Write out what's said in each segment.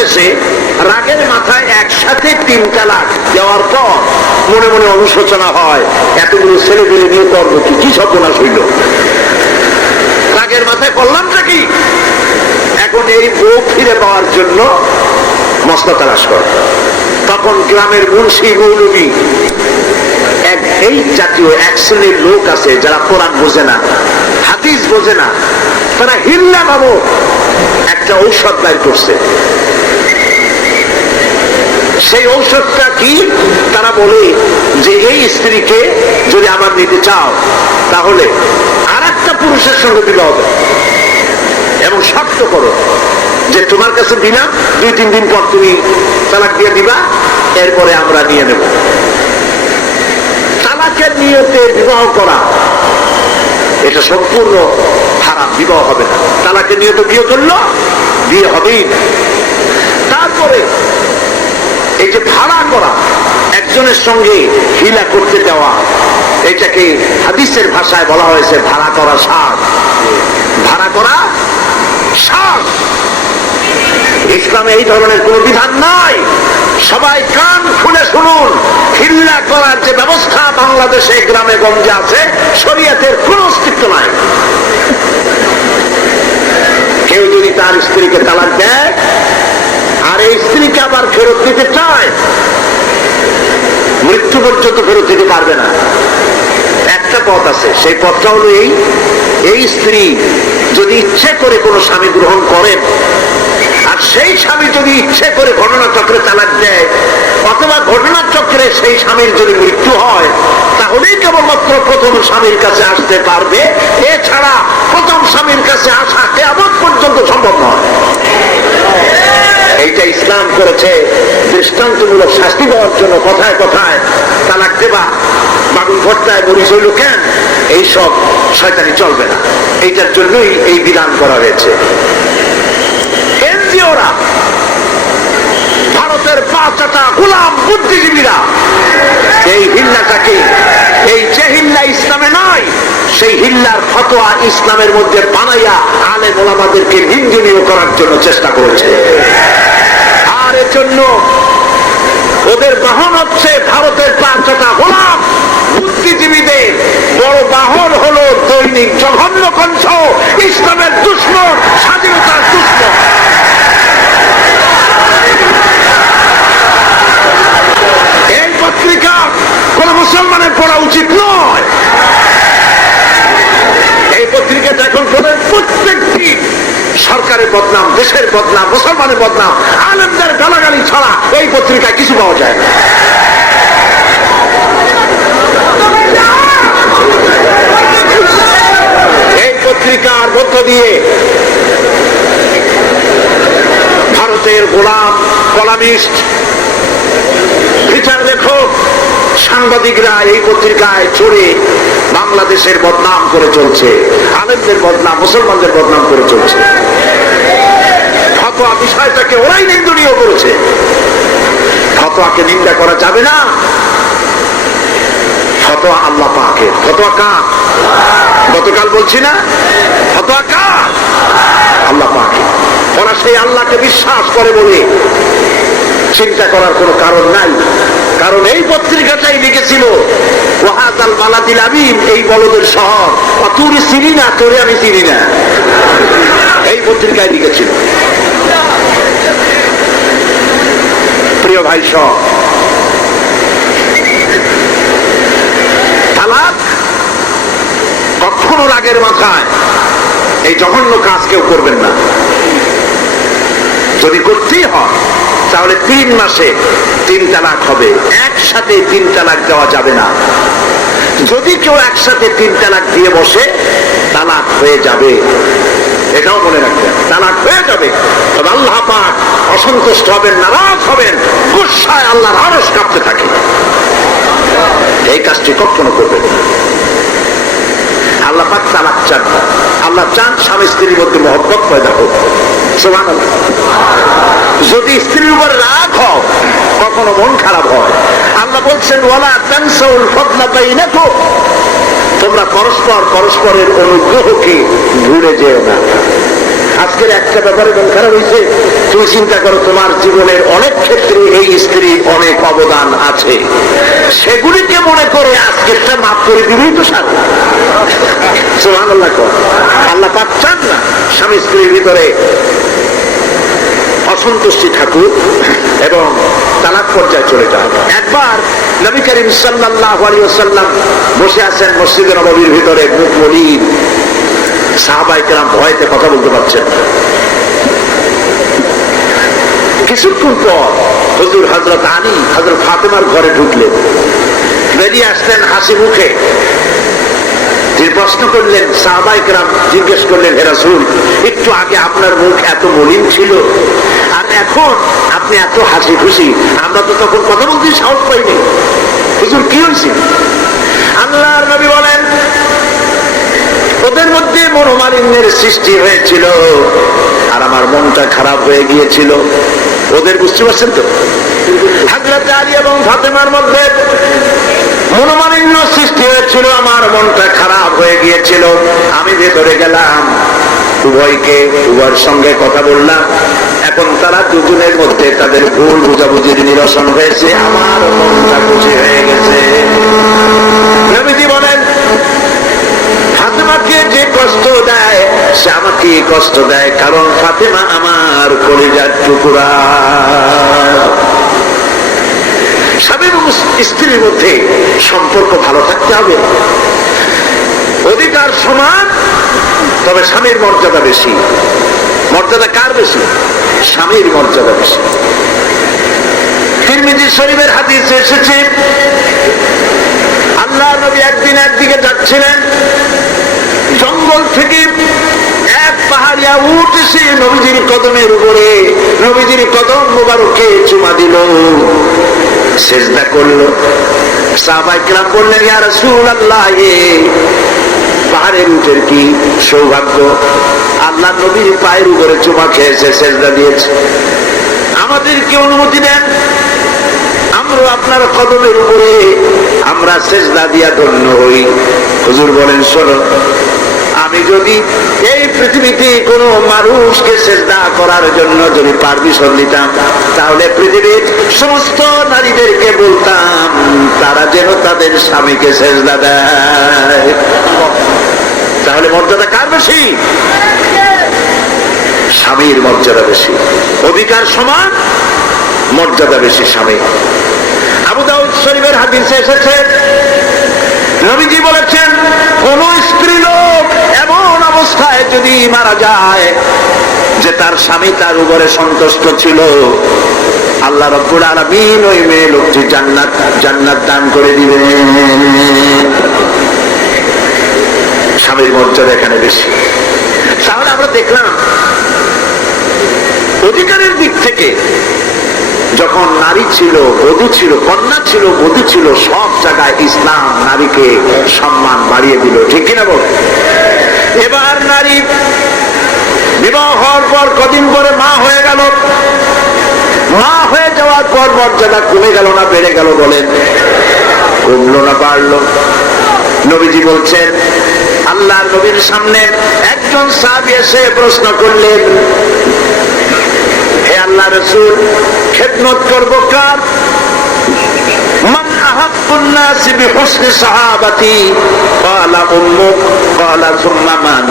দেশে রাগের মাথায় একসাথে 3 তালাক দেওয়ার পর মনে মনে অনুশোচনা হয়, এতগুলো ছেলেপেলে নিয়ে করবো কি সর্বনাশ হইল, রাগের মাথায় করলামটা কি। এখন এই বউ ফিরে পাওয়ার জন্য মস্ত তালাশ করে। তখন গ্রামের মুন্সি মৌলবী এই জাতীয় এক শ্রেণীর লোক আছে যারা কোরআন বোঝে না, হাদিস বোঝে না, তারা হিল্লা নামক একটা ঔষধ বাইর করছে। সেই ঔষধটা কি? তারা বলে যে এই স্ত্রীকে যদি আবার নিতে চাও তাহলে আর একটা পুরুষের সঙ্গে বিবাহ হবে এবং শর্ত করো যে তোমার কাছে দিলাম, 2-3 দিন পর তুমি তালাক দিয়ে দিবা, এরপরে আমরা নিয়ে নেব। তালাকের নিয়তে বিবাহ করা এটা সম্পূর্ণ হারাম, বিবাহ হবে না। তালাকের নিয়তে বিয়ে করলো, বিয়ে হবেই না। তারপরে এই যে ভাড়া করা, একজনের সঙ্গে হিলা করতে দেওয়া, এটাকে হাদিসের ভাষায় বলা হয়েছে ভাড়া করা সার। ভাড়া করা সার। ইসলামে এই ধরনের কোন বিধান নাই। সবাই কান খুলে শুনুন, হিল্লা করার যে ব্যবস্থা বাংলাদেশে গ্রামে গঞ্জে আছে, শরীয়তের কোন অস্তিত্ব নাই। কেউ যদি তার স্ত্রীকে তালাক দেয় আর এই স্ত্রীকে আবার ফেরত দিতে চায়, মৃত্যু পর্যন্ত ফেরত দিতে পারবে না। একটা পথ আছে, সেই পথটা হলো এই স্ত্রী যদি ইচ্ছে করে কোনো স্বামী গ্রহণ করেন আর সেই স্বামী যদি ইচ্ছে করে ঘটনাচক্রে তালাক দেয় অথবা ঘটনাচক্রে সেই স্বামীর যদি মৃত্যু হয়, তাহলেই কেবলমাত্র প্রথম স্বামীর কাছে আসতে পারবে। এছাড়া প্রথম স্বামীর কাছে আসা কিয়ামত পর্যন্ত সম্ভব নয়। এইটা ইসলাম করেছে দৃষ্টান্তমূলক শাস্তি দেওয়ার জন্য। কথায় কথায় তালাক দেবা, বাগুন ভট্টায় মরিচ হইল কেন, এইসব শয়তানি চলবে না। এইটার জন্যই এই বিধান করা হয়েছে। এনজিওরা, ভারতের 5 গোলাম বুদ্ধিজীবীরা এই হিল্লাটাকে, এই যে হিল্লা ইসলামে নাই, সেই হিল্লার ফতোয়া ইসলামের মধ্যে বানাইয়া আলেম ওলামাদেরকে নিন্দনীয় করার জন্য চেষ্টা করেছে। আর এর জন্য ওদের বাহন হচ্ছে ভারতের 5 গোলাম বুদ্ধিজীবীদের বড় বাহন হলো দৈনিক জঘন্য কণ্ঠ, ইসলামের দুশমন, স্বাধীনতার দুশমন। এই পত্রিকা কোন মুসলমানের পড়া উচিত নয়। এই পত্রিকাটা এখন প্রত্যেকটি সরকারের বদনাম, দেশের বদনাম, মুসলমানের বদনাম, আলেমদের গালাগালি ছাড়া এই পত্রিকায় কিছু পাওয়া যায় না। এই পত্রিকার মধ্য দিয়ে ভারতের গোলাম, কলামিস্ট, বিচার লেখক, সাংবাদিকরা এই পত্রিকায় চড়ে বাংলাদেশের বদনাম করে চলছে, আলেমদের বদনাম, মুসলমানদের বদনাম করে চলছে। ফতোয়া বিষয়টাকে ওরাই নিন্দনীয় করেছে। ফতোয়াকে নিন্দা করা যাবে না। ফতোয়া আল্লাহ পাকের। ফতোয়া কার? গতকাল বলছি না, ফতোয়া কার? আল্লাহ পাকের। ওরা সেই আল্লাহকে বিশ্বাস করে বলে চিন্তা করার কোনো কারণ নাই। কারণ এই পত্রিকাটাই লিখেছিল ওয়াহাদাল বালাদিল আমিন, এই বলদের শহর, তুই চিনি না, তোরে আমি চিনি না, এই পত্রিকায় লিখেছিল। প্রিয় ভাই সব, তালাক কখনো রাগের মাথায় এই জঘন্য কাজ কেউ করবেন না। যদি করতেই হয় তাহলে 3 মাসে 3 তালাক হবে, একসাথে 3 তালাক দেওয়া যাবে না। যদি কেউ একসাথে 3 তালাক দিয়ে বসে, তালাক হয়ে যাবে, এটাও মনে রাখবেন, তালাক হয়ে যাবে। তবে আল্লাহ পাক অসন্তুষ্ট হবেন, নারাজ হবেন, গুসায় আল্লাহর আরশ কাঁপতে থাকে। এই কাজটি কখনো করবেন না। আল্লাহ পাক তালাক চান না। আল্লাহ চান স্বামী স্ত্রীর মধ্যে মহব্বত পয়দা হোক। সুবহানাল্লাহ। যদি স্ত্রীর উপর রাগ হয়, কখনো মন খারাপ হয়, আল্লাহ বলছেন ওয়ালা তানসাউল ফাদলা বাইনাকুম, তোমরা পরস্পরের অনুগ্রহকে ভুলে যেও না। আজকের একটা ব্যাপারে মন খারাপ হয়েছে, তুমি চিন্তা করো তোমার জীবনের অনেক ক্ষেত্রে এই স্ত্রীর অনেক অবদান আছে, সেগুলিকে মনে করে আজকেরটা মাফ করে দিবই তো সার। সুবহানাল্লাহ। আল্লাহ পাক চান না স্বামী স্ত্রীর ভিতরে অসন্তুষ্টি থাকুক এবং তালাক পর্যায়ে চলে যায়। একবার নবী করিম সাল্লাল্লাহু আলাইহি ওয়াসাল্লাম বসে আছেন মসজিদে নববীর ভিতরে, মুখ মলিন, সাহাবায়ে কেরাম ভয়তে কথা বলতে পারছেন। কিছুক্ষণ পর হুজুর হযরত আলী হযরত ফাতেমার ঘরে ঢুকলেন, বেরিয়ে আসলেন হাসি মুখে। তিনি প্রশ্ন করলেন, সাহাবায়ে কেরাম জিজ্ঞেস করলেন, হে রাসূল, একটু আগে আপনার মুখ এত মলিন ছিল আর এখন আপনি এত হাসি খুশি, আমরা তো তখন কথা বলতে সাহস পাইনি, হুজুর কি হয়েছে? আল্লাহর নবী বলেন, ওদের মধ্যে মনোমালিন্যের সৃষ্টি হয়েছিল আর আমার মনটা খারাপ হয়ে গিয়েছিল। ওদের, বুঝতে পারছেন তো, হযরত আলী এবং ফাতেমার মধ্যে মনোমালিন্য সৃষ্টি হয়েছিল, আমার মনটা খারাপ হয়ে গিয়েছিল। আমি ভেতরে গেলাম, উভয়ের সঙ্গে কথা বললাম। এখন তারা দুজনের মধ্যে তাদের ভুল বুঝাবুঝির নিরসন হয়েছে, আমার মনটা খুশি হয়ে গেছে। নবীজি বলেন, ফাতেমাকে যে কষ্ট দেয় সে আমাকে কষ্ট দেয়, কারণ ফাতেমা আমার কলিজার টুকরা। স্বামী এবং স্ত্রীর মধ্যে সম্পর্ক ভালো থাকতে হবে, অধিকার সমান, তবে স্বামীর মর্যাদা বেশি। মর্যাদা কার বেশি? স্বামীর মর্যাদা বেশি। তিরমিজি শরীফের হাদিসে এসেছে, আল্লাহর নবী একদিন একদিকে যাচ্ছিলেন, জঙ্গল থেকে এক পাহাড়িয়া উট এসে নবীজির কদমের উপরে নবীজির কদম মোবারকে চুমা দিল, সিজদা করলো। সাহাবায়ে কেরাম বললেন, ইয়া রাসূলুল্লাহ, পাহাড়ের উটের কি সৌভাগ্য, আল্লাহ নবীর পায়ের উপরে চুমা খেয়েছে, সিজদা দিয়েছে। আমাদেরকে অনুমতি দেন, আমরা আপনার কদমের উপরে আমরা সিজদা দিয়া ধন্য হই। হুজুর বলেন, শোনো, আমি যদি এই পৃথিবীতে কোনো মানুষকে সিজদা করার জন্য যদি পারমিশন দিতাম, তাহলে পৃথিবীর সমস্ত নারীদেরকে বলতাম তারা যেন তাদের স্বামীকে সিজদা দেয়। তাহলে মর্যাদা কার বেশি? স্বামীর মর্যাদা বেশি। অধিকার সমান, মর্যাদা বেশি স্বামী। আবু দাউদ শরীফের হাদিসে এসেছে, নবীজি বলেছেন, কোন স্ত্রী লোক এমন অবস্থায় যদি মারা যায় যে তার স্বামী তার উপরে সন্তুষ্ট ছিল, আল্লাহ রাব্বুল আলামিন ওই মেয়ে লোকটি জান্নাত দান করে দিবেন। স্বামীর মর্যাদা এখানে বেশি। তাহলে আমরা দেখলাম অধিকারের দিক থেকে যখন নারী ছিল, বধূ ছিল, কন্যা ছিল, বধূ ছিল, সব জায়গায় ইসলাম নারীকে সম্মান বাড়িয়ে দিল, ঠিক কিনা বল? এবার নারী বিবাহ হওয়ার পর কদিন পরে মা হয়ে গেল, মা হয়ে যাওয়ার পর মর্যাদা কমে গেল না বেড়ে গেল? বলেন, কমলো না বাড়লো? নবীজি বলছেন, আল্লাহর নবীর সামনে একজন সাহাবী এসে প্রশ্ন করলেন, হে আল্লাহ রাসূল, খেদমত করব কার? মান আহাক্কুন নাসি বিহুসনি সাহাবাতি? ক্বালা উম্মুক। ক্বালা সুম্মা মান?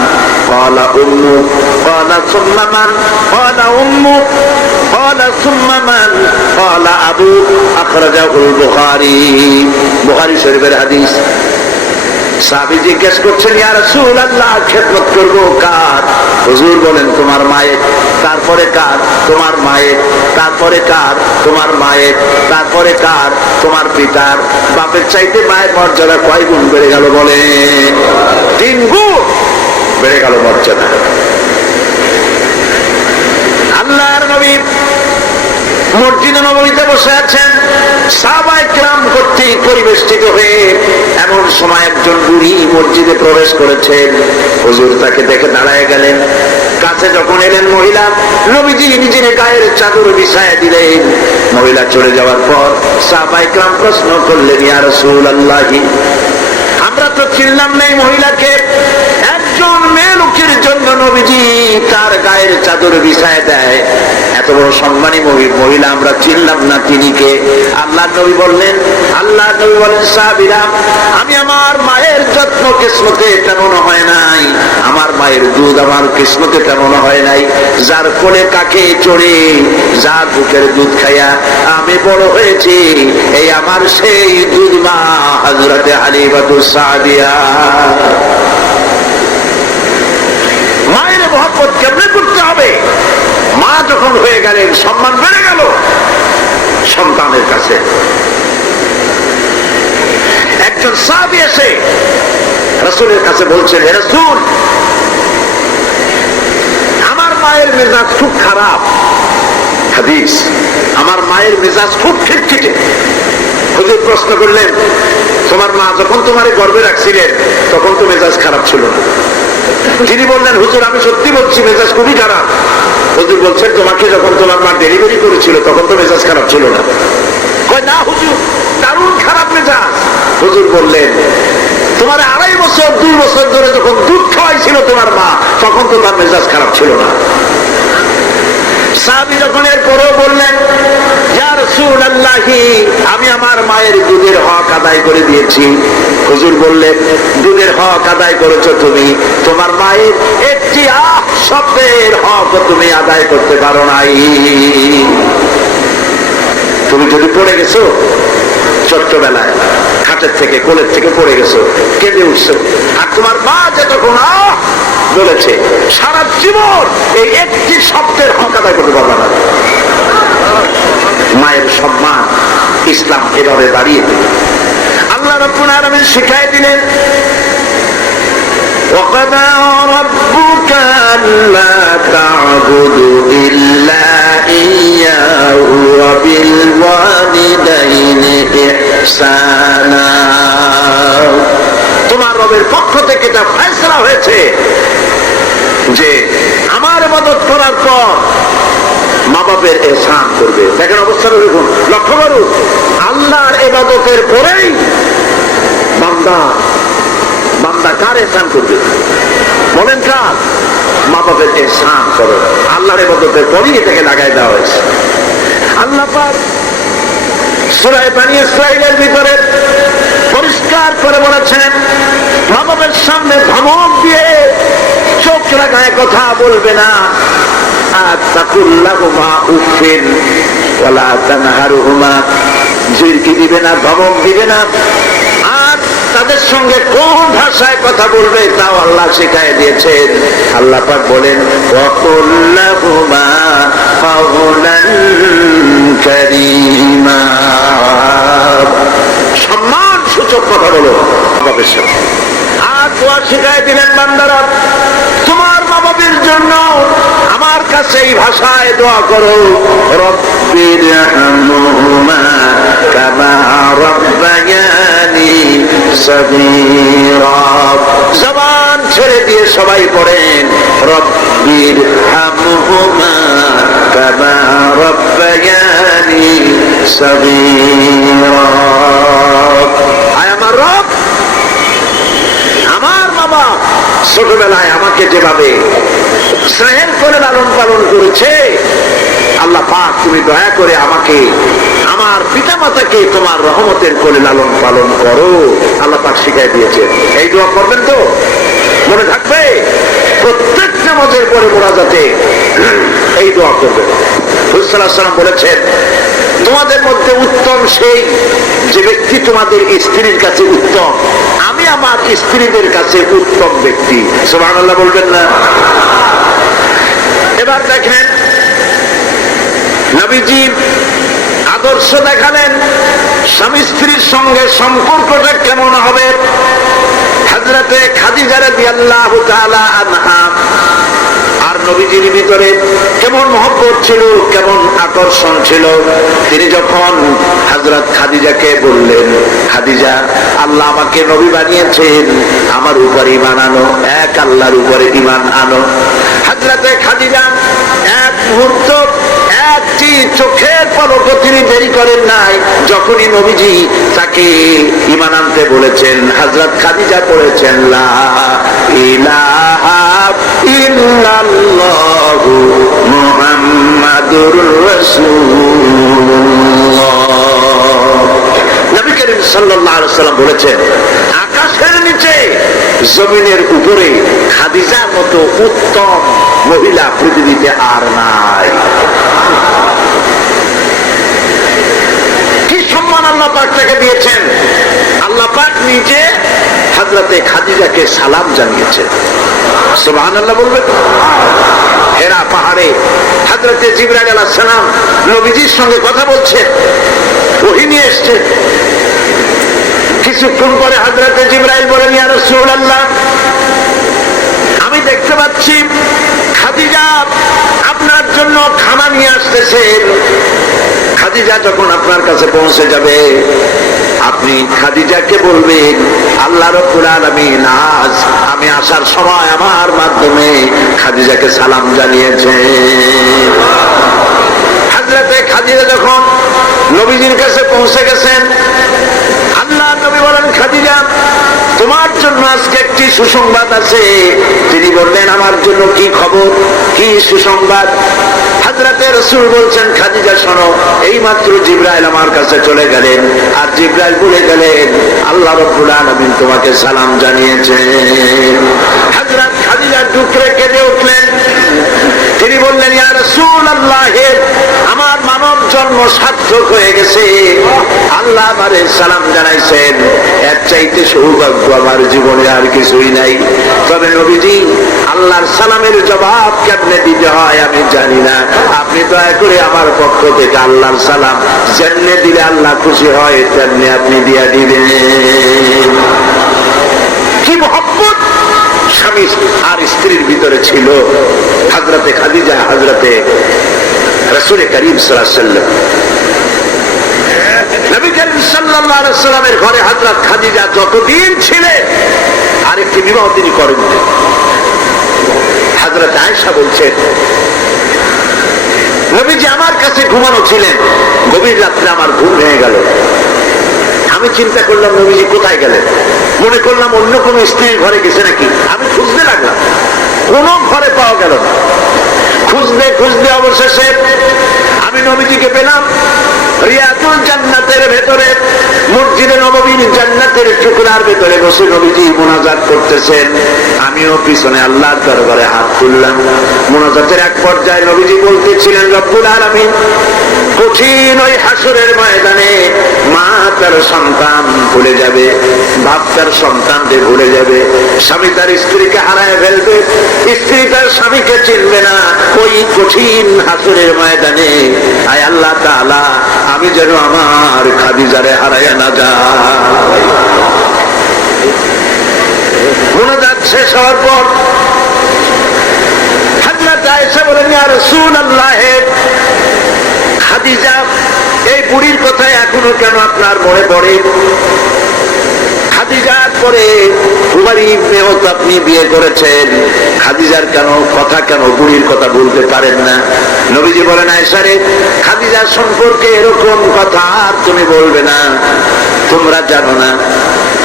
ক্বালা উম্মুক। ক্বালা সুম্মা মান? ক্বালা উম্মুক। ক্বালা সুম্মা মান? ক্বালা আবুক। আখরাজাহুল বুখারী। বুখারী শরীফের হাদিস। সাহাবী জিজ্ঞেস করছেন, ইয়া রাসূলুল্লাহ, খেদমত করব কার? হুজুর বলেন, তোমার মায়ের। তারপরে কার? তোমার মায়ের। তারপরে কার? তোমার মায়ের। তারপরে কার? তোমার পিতার। বাপের চাইতে মায়ের মর্যাদা কয় গুণ বেড়ে গেল? বলে 3 গুণ বেড়ে গেল মর্যাদা। আল্লাহর নবী মসজিদে নববীতে বসে আছেন, সাহাবায়ে কেরাম কর্তৃক পরিবেষ্টিত হয়ে এমন সময় একজন বুড়ি মসজিদে প্রবেশ করেছেন। হুজুর তাকে দেখে দাঁড়ায় গেলেন। কাছে যখন এলেন মহিলা, নবীজি নিজের গায়ের চাদর বিছায়া দিলেন। মহিলা চলে যাওয়ার পর সাহাবায়ে কেরাম প্রশ্ন করলেন, ইয়া রাসূলুল্লাহ, আমরা তো চিনলাম না এই মহিলাকে। একজন মেয়ে লোকের জন্য নবীজি তার গায়ের চাদর বিছায় দেয়, এত বড় সম্মানী মহিলা আমরা চিনলাম না তিনি কে। আল্লাহ নবী বললেন সাহাবীরা, আমি আমার মায়ের যত্ন কিসমতে তেমন হয় নাই, আমার মায়ের দুধ আমার কিসমতে তেমন হয় নাই, যার কোলে কাকে চড়ে যার বুকের দুধ খাইয়া আমি বড় হয়েছি, এই আমার সেই দুধ মা হযরতে হালিমাতুস সাদিয়া। মায়ের মহব্বত কেমনে করতে হবে? মা যখন হয়ে গেলেন সম্মান বেড়ে গেল সন্তানের কাছে। একজন সাহাবী এসে রাসূলের কাছে বলছেন, হে রাসূল, আমার মায়ের মেজাজ খুব খারাপ। হাদিস, আমার মায়ের মেজাজ খুব খিটখিটে। হুজুর প্রশ্ন করলেন, তোমার মা যখন তোমার গর্ভে রাখছিলেন তখন তো মেজাজ খারাপ ছিল না? তিনি বললেন, হুজুর আমি সত্যি বলছি মেজাজ খুবই খারাপ। হুজুর বলছেন, তোমাকে যখন তোমার মা ডেলিভারি করেছিল তখন তো মেজাজ খারাপ ছিল না? কয় না হুজুর, দারুণ খারাপ মেজাজ। হুজুর বললেন, তোমার 2.5 বছর 2 বছর ধরে যখন দুধ খাওয়াইছিল তোমার মা তখন তো তার মেজাজ খারাপ ছিল না। সাহাবী যখন এরপরেও বললেন, ইয়া রাসূলুল্লাহ, আমি আমার মায়ের দুধের হক আদায় করে দিয়েছি। হুজুর বললেন, দুধের হক আদায় করেছো তুমি, তোমার মায়ের একটি শব্দের হক তুমি আদায় করতে পারো নাই। তুমি যদি পড়ে গেছো ছোট্টবেলায় খাটের থেকে কোলের থেকে পড়ে গেছো, কেঁদে উঠছো, আর তোমার মা যে তখন বলেছে, সারা জীবন এই একটি শব্দের হক আদায় করতে পারবে না। মায়ের সম্মান ইসলাম এভাবে দাঁড়িয়ে দিল। আল্লাহ রাব্বুল আলামিন শিখাই দিলেন, وَقَضَى رَبُّكَ أَلَّا تَعْبُدُوا إِلَّا إِيَّاهُ وَبِالْوَالِدَيْنِ إِحْسَانًا। তোমার রবের পক্ষ থেকে যা ফয়সালা হয়েছে যে আমার ইবাদত করার পর মা বাপের ইহসান করবে। দেখেন অবস্থাটা দেখুন, লক্ষ্য করুন, আল্লাহর ইবাদতের পরেই বান্দা কার ইহসান করবে? বলেন কার? মা বাপের ইহসান করো। আল্লাহর ইবাদতের পরেই এটাকে লাগাই দেওয়া হয়েছে। আল্লাহ পাক সূরা বনী ইসরাঈলের ভিতরে পরিষ্কার করে বলেছেন, মা বাপের সামনে ধমক দিয়ে চোখ লাগায় কথা বলবে না। আতাকুল্লাহুমা উফিন ওয়ালা তানহারুহুমা, জিরকি দিবে না, ধমক দিবে না, আর তাদের সঙ্গে কোন ভাষায় কথা বলবে তাও আল্লাহ শিখায় দিয়েছেন। আল্লাহ পাক বলেন, ওয়াকুল্লাহুমা কাওলান কারীমা, সম্মান সূচক কথা বলো বাবার সাথে। আর দোয়া শিখায় দিলেন, বান্দারা তোমার মা বাবার জন্য আমার কাছে এই ভাষায় দোয়া করো, রব্বিরহামহুমা কামা রাব্বায়ানি সগীরা। জবান ছেড়ে দিয়ে সবাই পড়েন, রব্বিরহামহুমা কামা রাব্বায়ানি সগীরা। আয় আমার রব, আমার বাবা ছোটবেলায় আমাকে যেভাবে স্নেহের করে লালন পালন করেছে, আল্লাহ পাক তুমি দয়া করে আমাকে, আমার পিতা মাতাকে তোমার রহমতের কোলে লালন পালন করো। আল্লাহ পাক শিখাই দিয়েছেন। এই দোয়া করবেন তো? মনে থাকবে? প্রত্যেক নামাজের পরে মোনাজাতে এই দোয়া করবেন। রাসূল সাল্লাল্লাহু আলাইহি ওয়াসাল্লাম বলেছেন, তোমাদের মধ্যে উত্তম সেই যে ব্যক্তি তোমাদের স্ত্রীর কাছে উত্তম, আমি আমার স্ত্রীদের কাছে উত্তম ব্যক্তি। সুবহানাল্লাহ বলবেন না? এবার দেখেন, নবীজি আদর্শ দেখালেন স্বামী স্ত্রীর সঙ্গে সম্পর্কটা কেমন হবে। হযরতে খাদিজা রাদিয়াল্লাহু তাআলা আনহা আর নবীজির ভিতরে কেমন মহব্বত ছিল, কেমন আকর্ষণ ছিল। তিনি যখন হযরত খাদিজাকে বললেন, খাদিজা, আল্লাহ আমাকে নবী বানিয়েছেন, আমার উপর ঈমান আনো, এক আল্লাহর উপরে ঈমান আনো। হযরতে খাদিজা এক মুহূর্ত, এক চোখের পলকও তিনি দেরি করেন নাই, যখনই নবীজি তাকে ঈমান আনতে বলেছেন, হযরত খাদিজা পড়েছেন লা ইলাহা ইল্লাল্লাহু মুহাম্মাদুর রাসূলুল্লাহ। নবী করিম সাল্লাল্লাহু আলাইহি ওয়াসাল্লাম বলেছেন, আকাশের নিচে জমিনের উপরে খাদিজার মতো উত্তম মহিলা পৃথিবীতে আর নাই। কি সম্মান আল্লাহ পাক তাকে দিয়েছেন! আল্লাহ পাক নিজে হযরতে খাদিজাকে সালাম জানিয়েছেন। সুবহানাল্লাহ বলবেন। হেরা পাহাড়ে হযরতে জিবরাইল আলাইহিস সালাম নবীজির সঙ্গে কথা বলছেন, ওহী নিয়ে এসেছেন। কিছুক্ষণ পরে হযরতে জিবরাইল বলেন, ইয়া রাসূলুল্লাহ, আমি দেখতে পাচ্ছি খাদিজা আপনার জন্য খানা নিয়ে আসতেছেন। খাদিজা যখন আপনার কাছে পৌঁছে যাবে, আপনি খাদিজাকে বলবেন, আল্লাহ রাব্বুল আলামিন আজ আমি আসার সময় আমার মাধ্যমে খাদিজাকে সালাম জানিয়েছেন। হযরতে খাদিজা যখন নবীজির কাছে পৌঁছে গেছেন, আল্লাহ নবী বলেন, খাদিজা তোমার জন্য আজকে একটি সুসংবাদ আছে। তিনি বললেন, আমার জন্য কি খবর, কি সুসংবাদ? হযরতে রাসূল বলছেন, খাদিজা শোনো, এই মাত্র জিবরাইল আমার কাছে চলে গেলেন, আর জিবরাইল বলে গেলেন আল্লাহ রাব্বুল আলামিন তোমাকে সালাম জানিয়েছেন। হযরত খাদিজা টুকরে কেঁদে উঠলেন। তিনি বললেন, ইয়া রাসূলুল্লাহ, আমার মানব জন্ম সার্থক হয়ে গেছে, আল্লাহ আমারে সালাম জানাইছেন, এর চাইতে সৌভাগ্য আমার জীবনে আর কিছুই নাই। তবে নবীজি, আল্লাহর সালামের জবাব কেমনে দিতে হয় আমি জানি না, আপনি দয়া করে আমার পক্ষ থেকে আল্লাহর সালাম যেমনে দিলে আল্লাহ খুশি হয় তেমনি আপনি দিয়া দিবেন। কি মহব্বত স্বামী আর স্ত্রীর ভিতরে ছিল! হযরতে খাদিজা হযরতে রাসূল করিম সাল্লাল্লাহু আলাইহি ওয়াসাল্লাম, নবী করিম সাল্লাল্লাহু আলাইহি ওয়াসাল্লামের ঘরে হযরত খাদিজা যতদিন ছিলেন আরেকটি বিবাহ তিনি করেননি। হযরত আয়েশা বলছেন, নবীজি আমার কাছে ঘুমানো ছিলেন, গভীর রাত্রে আমার ঘুম ভেঙে গেল। আমি চিন্তা করলাম নবীজি কোথায় গেলেন, মনে করলাম অন্য কোন স্ত্রীর ঘরে গেছে নাকি। আমি খুঁজতে লাগলাম, কোন ঘরে পাওয়া গেল না। খুঁজতে খুঁজতে অবশেষে আমি নবীজিকে পেলাম রিয়াদুল জান্নাতের ভেতরে, মসজিদে নববীর জান্নাতের টুকরার ভেতরে বসে নবীজি মুনাজাত করতেছেন। আমিও পিছনে আল্লাহর দরবারে হাত তুললাম। মুনাজাতের এক পর্যায়ে নবীজি বলতেছিলেন, রব্বুল আলামিন কঠিন ওই হাসরের ময়দানে মা তার সন্তান ভুলে যাবে, বাপ তার সন্তানকে ভুলে যাবে, স্বামী তার স্ত্রীকে হারায় ফেলবে, স্ত্রী তার স্বামীকে চিনবে না। ওই কঠিন হাসরের ময়দানে আয় আল্লাহ তাআলা, আমি যেন আমার খাদিজারে হারাইয়া না যাই। মুনাজাত শেষ হওয়ার পর হযরত আয়েশা বলেন, ইয়া রাসূলুল্লাহ, খাদিজা এই বুড়ির কথা এখনো কেন আপনার মনে পড়ে? খাদিজার পরে উমর ইবনে ওয়াত আপনি বিয়ে করেছেন, খাদিজার কেন বুড়ির কথা বলতে পারেন না? নবীজি বলেন, আয়েশা রে, খাদিজার সম্পর্কে এরকম কথা আর তুমি বলবে না। তোমরা জানো না,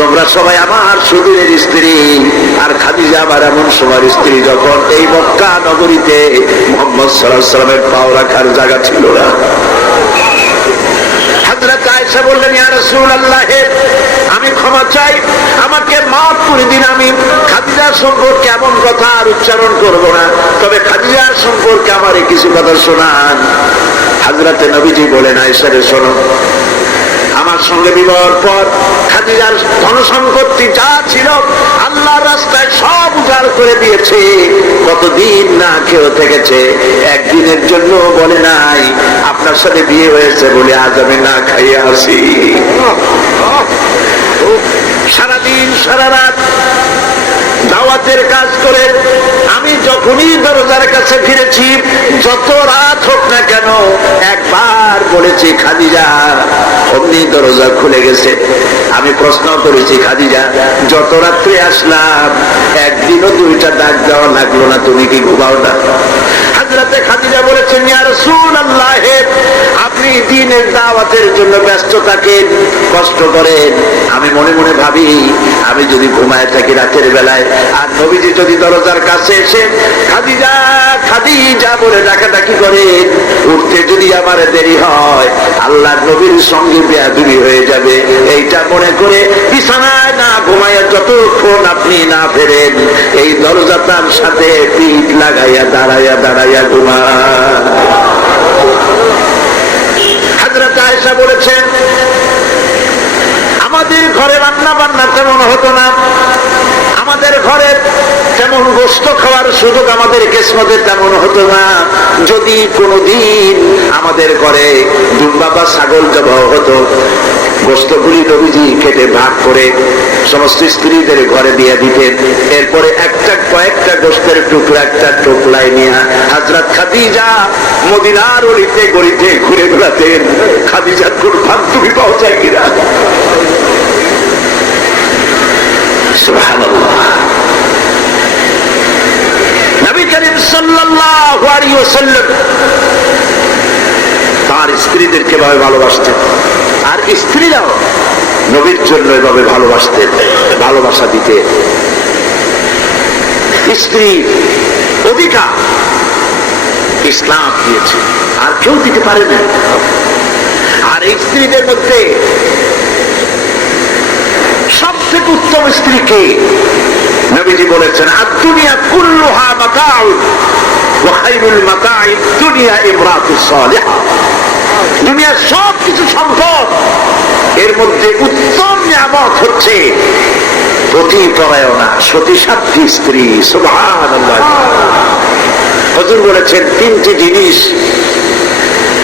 তোমরা সবাই আমার সুদূরের স্ত্রী, আর খাদিজা আমার এমন সময়ের স্ত্রী যখন এই মক্কা নগরীতে মুহাম্মদ সাল্লাল্লাহু আলাইহি ওয়াসাল্লামের পাও রাখার জায়গা ছিল না। হযরত আয়েশা বললেন, ইয়া রাসূলুল্লাহ, আমি ক্ষমা চাই, আমাকে মাফ করে দিন। আমি খাদিজার সম্পর্কে এমন কথা আর উচ্চারণ করব না, তবে খাদিজার সম্পর্কে আমার কিছু কথা শোনান। হযরতে নবীজি বলেন, আয়েশা রে শোনো, আমার সঙ্গে বিবাহের পর খাদিজার ধনসম্পত্তি যা ছিল আল্লাহর রাস্তায় সব উজাড় করে দিয়েছে। কতদিন না খেয়ে থেকেছে, একদিনের জন্য বলে নাই আপনার সাথে বিয়ে হয়েছে বলে আজ আমি না খাইয়ে আসি। সারাদিন সারা রাত দাওয়াতের কাজ করে আমি যখনই দরজার কাছে ফিরেছি, যত রাত হোক না কেন, একবার বলেছি খাদিজা, অমনি দরজা খুলে গেছে। আমি প্রশ্ন করেছি, খাদিজা, যত রাত্রে আসলাম একদিনও দুইটা ডাক দেওয়া লাগলো না, তুমি কি ঘুমাও না? হযরতে খাদিজা বলেছেন, ইয়া রাসূলুল্লাহ, দ্বীনের দাওয়াতের জন্য ব্যস্ত থাকেন, কষ্ট করেন। আমি মনে মনে ভাবি, আমি যদি ঘুমায় থাকি রাতের বেলায়, আর নবীজি যদি দরজার কাছে এসে খাদিজা খাদিজা বলে ডাকাডাকি করেন, উঠতে যদি আমার দেরি হয়, আল্লাহর নবীর সঙ্গে বেয়াদবি হয়ে যাবে। এইটা মনে করে বিছানায় না ঘুমায় যতক্ষণ আপনি না ফেরেন, এই দরজাটার সাথে পিঠ লাগাইয়া দাঁড়াইয়া দাঁড়াইয়া ঘুমান। হযরত আয়েশা বলেছেন, আমাদের ঘরে রান্না বান্না তেমন হতো না, আমাদের ঘরে তেমন গোশত খাওয়ার সুযোগ আমাদের কিসমতে তেমন হতো না। যদি কোনোদিন আমাদের ঘরে দুম্বা বা ছাগল জবাহ হতো, গোশতগুলি নবীজি কেটে ভাগ করে সমস্ত স্ত্রীদের ঘরে দিয়ে দিতেন। এরপরে কয়েকটা গোশতের টুকরা একটা টোকলায় নিয়ে হযরত খাদিজা মদিনার অলিতে গলিতে ঘুরে বেড়াতেন। খাদিজার কোন বান্ধবী পাওয়া যায় কিনা। সুবহানাল্লাহ। নবী করিম সাল্লাল্লাহু আলাইহি ওয়াসাল্লাম তার স্ত্রীদেরকে ভাবে ভালোবাসতেন, আর স্ত্রীরাও নবীর জন্য এভাবে ভালোবাসতেন, ভালোবাসা দিতেন। স্ত্রীর অধিকার ইসলাম দিয়েছে, আর কেউ দিতে পারে না। আর এই স্ত্রীদের মধ্যে সবথেকে উত্তম স্ত্রী কে? নবীজি বলেছেন, আদ-দুনিয়া কুল্লুহা মাতাউন ওয়া খায়রুল মাতাইদ দুনিয়া ইমরাতুস সালিহা। দুনিয়ার সব কিছু সম্পদ, এর মধ্যে উত্তম নিয়ামত হচ্ছে পতিপরায়ণা সতীসাধ্বী স্ত্রী। সুবহানাল্লাহ। হুজুর বলেছেন, তিনটি জিনিস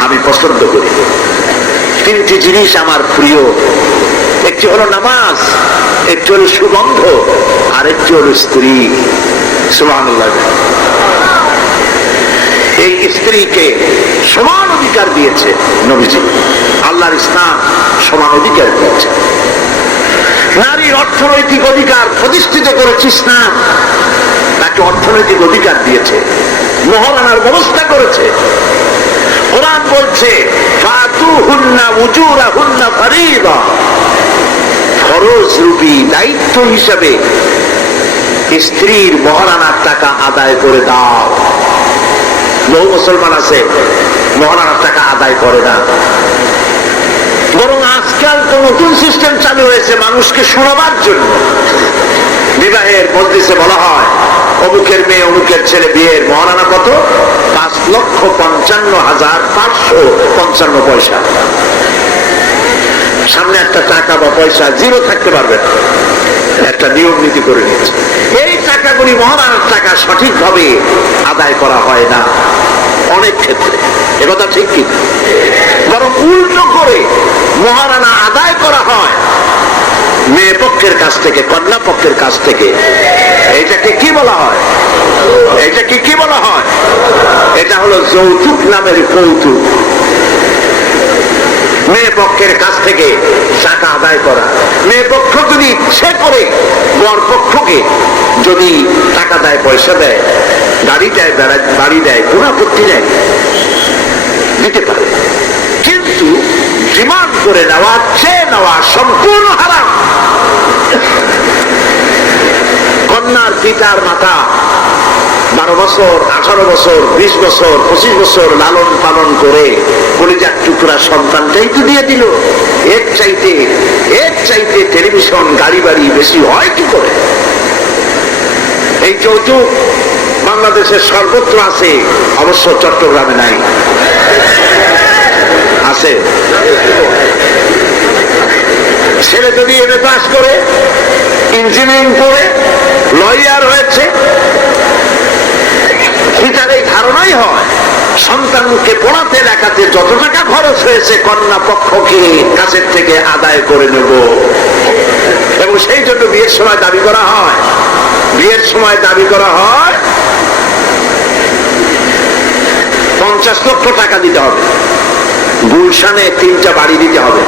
আমি পছন্দ করি, তিনটি জিনিস আমার প্রিয়। একটি হলো নামাজ, একটি হলো সুগন্ধ, আর একটি হলো স্ত্রী। সুবহানাল্লাহ। এই স্ত্রীকে সমান অধিকার দিয়েছে নবীজি, আল্লাহর ইসলাম সমান অধিকার দিয়েছে। নারীর অর্থনৈতিক অধিকার প্রতিষ্ঠিত করেছে ইসলাম, তাকে অর্থনৈতিক অধিকার দিয়েছে, মহারানার ব্যবস্থা করেছে। কোরআন বলছে, ফাতুহুন্না উজুরাহুন্না ফারিদা, ফরজ রূপী দায়িত্ব হিসাবে স্ত্রীর মহারানার টাকা আদায় করে দাও। বহু মুসলমান আছে মহারানার টাকা আদায় করে না, বরং আজকাল তো নতুন সিস্টেম চালু হয়েছে মানুষকে শোনাবার জন্য। বিবাহের মজলিসে বলা হয়, অমুকের মেয়ে অমুকের ছেলে বিয়ের মহারানা কত? 5,55,555 সামনে একটা টাকা বা পয়সা জিরো থাকতে পারবে না, একটা নিয়ম নীতি করে নিচ্ছে। এই টাকাগুলি মহারানার টাকা সঠিকভাবে আদায় করা হয় না অনেক ক্ষেত্রে, একথা ঠিক কি? বরং উল্টো করে মহারানা আদায় করা হয় মেয়ে পক্ষের কাছ থেকে, কন্যা পক্ষের কাছ থেকে। এটাকে কি বলা হয়? এটাকে কি বলা হয়? এটা হলো যৌতুক নামের কৌতুক। মেয়ে পক্ষের কাছ থেকে টাকা আদায় করা, মেয়ে পক্ষ যদি সে করে বর পক্ষকে যদি টাকা দেয়, পয়সা দেয়, গাড়ি দেয়, বাড়ি দেয়, কোন আপত্তি নেই, দিতে পারে। কিন্তু ডিমান্ড করে নেওয়া, চেয়ে নেওয়া সম্পূর্ণ হারাম। কন্যার পিতার মাতা 12 বছর, 18 বছর, 20 বছর, 25 বছর লালন পালন করে কলিজার টুকরা সন্তানটাই তো দিয়ে দিল। এর চাইতে টেলিভিশন, গাড়ি বাড়ি বেশি হয় কি করে? এই যৌতুক বাংলাদেশের সর্বত্র আছে, অবশ্য চট্টগ্রামে নাই। আছে। ছেলে যদি এমএ পাস করে, ইঞ্জিনিয়ারিং করে, লয়ার হয়েছে, পিতার এই ধারণাই হয় সন্তানকে পড়াতে লেখাতে যত টাকা খরচ হয়েছে কন্যা পক্ষকে কাছের থেকে আদায় করে নেব। এবং সেই জন্য বিয়ের সময় দাবি করা হয়, 50 লক্ষ টাকা দিতে হবে, গুলশানে 3টা বাড়ি দিতে হবে,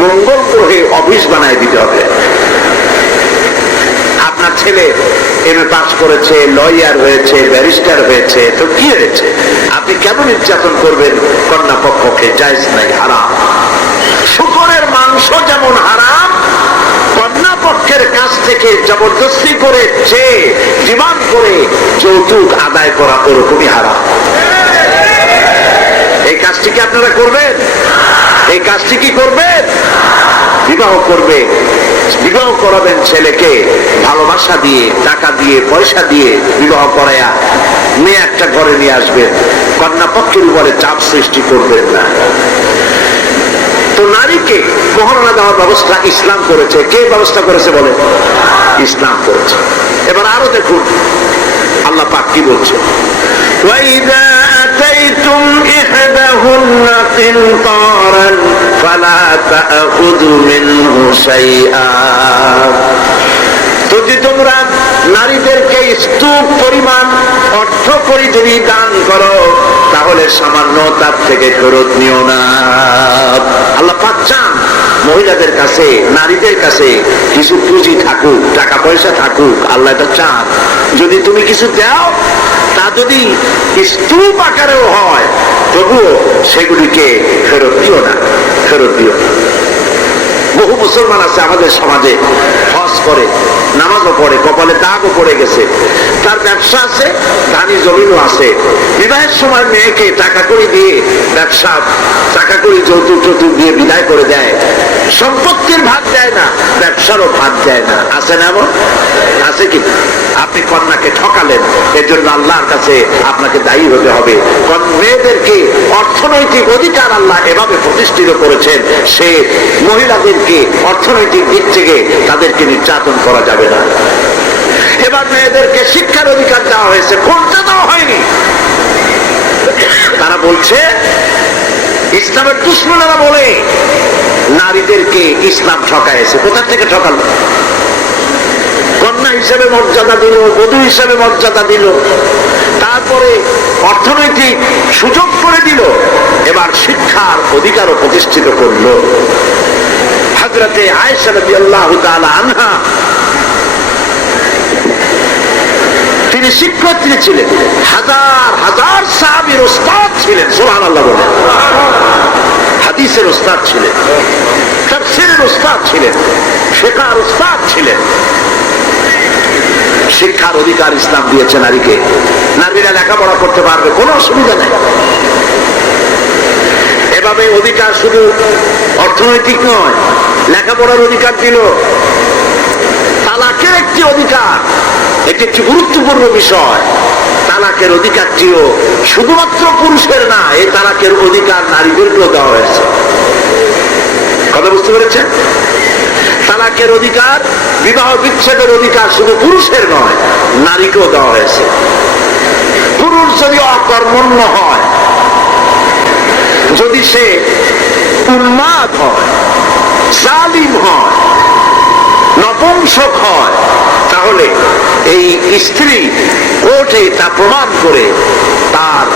মঙ্গল গ্রহে অফিস বানায় দিতে হবে। আপনার ছেলে এমএ পাস করেছে, লয়ার হয়েছে, ব্যারিস্টার হয়েছে, তো কি হয়েছে? আপনি কেন নির্যাতন করবেন কন্যা পক্ষকে? পক্ষে জায়েজ নাই, হারাম। শূকরের মাংস যেমন হারাম, কন্যা পক্ষের কাছ থেকে জবরদস্তি করে চেয়ে ডিমান্ড করে যৌতুক আদায় করা ওরকমই হারাম। এই কাজটি কি আপনারা করবেন? এই কাজটি কি করবেন? বিবাহ করবে, বিবাহ করাবেন ছেলেকে ভালোবাসা দিয়ে, টাকা দিয়ে, পয়সা দিয়ে বিবাহ করায়া মেয়ে একটা ঘরে নিয়ে আসবেন, কন্যা পক্ষের উপরে চাপ সৃষ্টি করবেন না। তো নারীকে মহারণা দেওয়ার ব্যবস্থা ইসলাম করেছে। কে ব্যবস্থা করেছে বলে? ইসলাম করেছে। এবার আরো দেখুন আল্লাহ পাক কি বলছে, وَإِذَا آتَيْتُمْ إِحْدَاهُنَّ قِنطَارًا فَلَا تَأْخُذُوا مِنْهُ شَيْئًا। যদি তোমরা নারীদেরকে স্তূপ পরিমাণ অর্থ করি যদি দান করো, তাহলে সামান্য তার থেকে ফেরত নিও না। আল্লাহ পাক চান মহিলাদের কাছে, নারীদের কাছে কিছু পুঁজি থাকুক, টাকা পয়সা থাকুক। আল্লাহ এটা চান যদি তুমি কিছু দাও, তা যদি স্তূপ আকারেও হয়, তবুও সেগুলিকে ফেরত দিও না, ফেরত দিও না। বহু মুসলমান আছে আমাদের সমাজে, হজ করে, নামাজও পড়ে, কপালে দাগও পড়ে গেছে, তার ব্যবসা আছে, ধানি জমিনও আছে, বিবাহের সময় মেয়েকে টাকা করে দিয়ে, ব্যবসা টাকা করে যৌতুক টৌতুক দিয়ে বিদায় করে দেয়, সম্পত্তির ভাগ দেয় না, ব্যবসারও ভাগ দেয় না। আছে না এমন? আছে কি? আপনি কন্যাকে ঠকালেন, এর জন্য আল্লাহর কাছে আপনাকে দায়ী হতে হবে। মেয়েদেরকে অর্থনৈতিক অধিকার আল্লাহ এভাবে প্রতিষ্ঠিত করেছেন, সে মহিলাদেরকে অর্থনৈতিক দিক থেকে তাদেরকে নির্যাতন করা যাবে না। এবার মেয়েদেরকে শিক্ষার অধিকার দেওয়া হয়েছে, কোনটা দেওয়া হয়নি। তারা বলছে, ইসলামের দুশমনেরা বলে নারীদেরকে ইসলাম ঠকাইছে। কোথা থেকে ঠকালো? কন্যা হিসেবে মর্যাদা দিল, বধূ হিসেবে মর্যাদা দিল, তারপরে অর্থনৈতিক সুযোগ করে দিল, এবার শিক্ষার অধিকারও প্রতিষ্ঠিত করলো। হযরতে আয়েশা রাদিয়াল্লাহু তাআলা আনহা, তিনি শিক্ষার্থী ছিলেন, হাজার হাজার সাহাবীর উস্তাদ ছিলেন। সুবহানাল্লাহ বলেন। হাদিসের উস্তাদ ছিলেন, তাফসীরের উস্তাদ ছিলেন, ফিকহের উস্তাদ ছিলেন। শিক্ষার অধিকার ইসলাম দিয়েছে নারীকে। নারীরা লেখাপড়া করতে পারবে, কোনো অসুবিধা নেই। এভাবে অধিকার শুধু অর্থনৈতিক নয়, লেখাপড়ার অধিকার দিল। তালাকের একটি অধিকার, এটি একটি গুরুত্বপূর্ণ বিষয়। তালাকের অধিকারটিও শুধুমাত্র পুরুষের না, এই তালাকের অধিকার নারীদেরকেও দেওয়া হয়েছে। কথা বুঝতে পেরেছেন? তালাকের অধিকার, বিবাহ বিচ্ছেদের অধিকার শুধু পুরুষের নয়, নারীকেও দেওয়া হয়েছে। পুরুষ যদি অকর্মণ্য হয়, যদি সে উন্মাদ হয়, জালিম হয়, নপুংসক হয়, তাহলে এই স্ত্রী কোর্টে তা প্রমাণ করে তার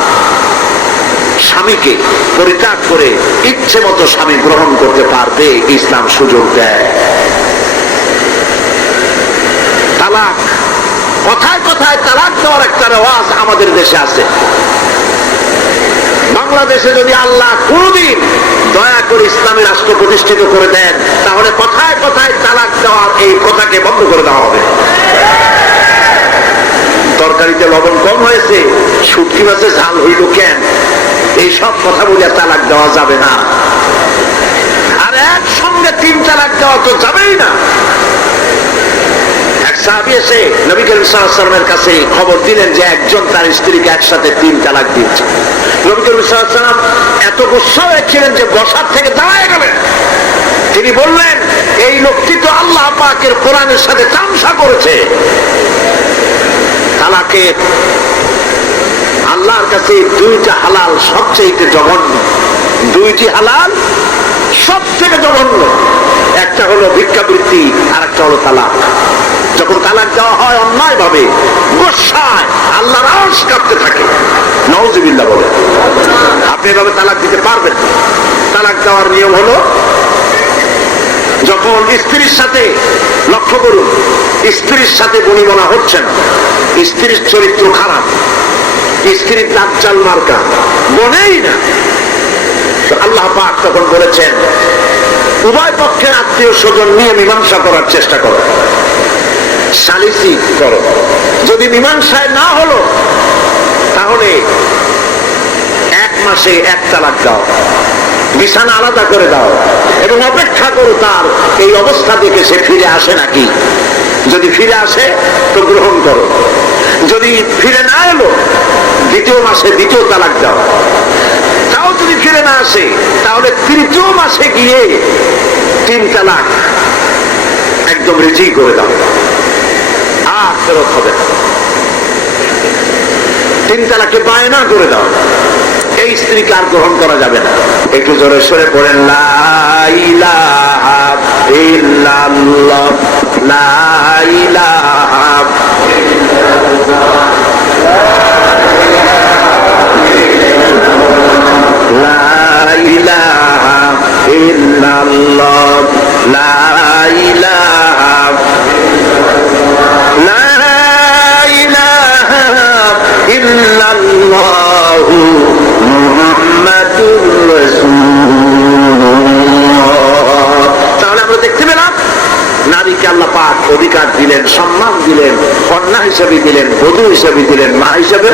স্বামীকে পরিত্যাগ করে ইচ্ছে মতো স্বামী গ্রহণ করতে পারবে, ইসলাম সুযোগ দেয়। তালাক, কথায় কথায় তালাক দেওয়ার একটা রেওয়াজ আমাদের দেশে আছে। বাংলাদেশে যদি আল্লাহ কোনদিন দয়া করে ইসলামী রাষ্ট্র প্রতিষ্ঠিত করে দেন, তাহলে কথায় কথায় তালাক দেওয়ার এই কথাকে বন্ধ করে দেওয়া হবে। তরকারিতে লবণ কম হয়েছে, শুটকি মাছে ঝাল হইল কেন, এইসব কথা বলে তালাক দেওয়া যাবে না। আর একসঙ্গে 3 তালাক দেওয়া তো যাবেই না। এক সাহাবী এসে নবী করিম সাল্লাল্লাহু আলাইহি ওয়াসাল্লামের কাছে খবর দিলেন যে একজন তার স্ত্রীকে একসাথে 3 তালাক দিয়েছে। নবী করিম সাল্লাল্লাহু আলাইহি ওয়াসাল্লাম এত গুসা হয়েছিলেন যে বসার থেকে দাঁড়ায় গেলেন। তিনি বললেন, এই লোকটি তো আল্লাহ পাকের কোরআনের সাথে তামসা করেছে। তালাকের আল্লাহর কাছে 2টা হালাল সবচেয়ে জঘন্য, 2টি হালাল সব থেকে জঘন্য। একটা হলো ভিক্ষাবৃত্তি, আর একটা হলো তালাক। যখন তালাক দেওয়া হয় অন্যায় ভাবে, গোসায় আল্লাহর আরশ কাঁপতে থাকে। নাউযুবিল্লাহ বলে। আপনি এভাবে তালাক দিতে পারবেন না। তালাক দেওয়ার নিয়ম হলো, যখন স্ত্রীর সাথে, লক্ষ্য করুন, স্ত্রীর সাথে বনিবনা হচ্ছে না, স্ত্রীর চরিত্র খারাপ, স্ত্রীর দাজ্জাল মার্কা, বনেই না, আল্লাহ পাক তখন বলেছেন, উভয় পক্ষের আত্মীয় স্বজন নিয়ে মীমাংসা করার চেষ্টা করো, সালিসি করো। যদি মীমাংসায় না হলো তাহলে 1 মাসে 1 তালাক দাও, বিছানা আলাদা করে দাও এবং অপেক্ষা করো তার এই অবস্থা দেখে সে ফিরে আসে নাকি। যদি ফিরে আসে তো গ্রহণ করো, যদি ফিরে না এলো 2য় মাসে 2য় তালাক দাও। তাও যদি ফিরে না আসে তাহলে 3য় মাসে গিয়ে 3 তালাক একদম রেজি করে দাও, আর ফেরত হবে না। 3 তালাকে বায়না করে দাও, এই স্ত্রীকে আর গ্রহণ করা যাবে না। একটু জোরে সরে পড়েন, লা ইলাহা ইল্লাল্লাহ, লা ইলাহা লা ইলাহা ইল্লাল্লাহ, লা ইলাহা ইল্লাল্লাহু মুহাম্মাদুর রাসূলুল্লাহ। তাহলে আমরা দেখতে পেলাম নারীকে আল্লাহ পাক অধিকার দিলেন, সম্মান দিলেন, কন্যা হিসেবে দিলেন, বধূ হিসেবে দিলেন, মা হিসেবে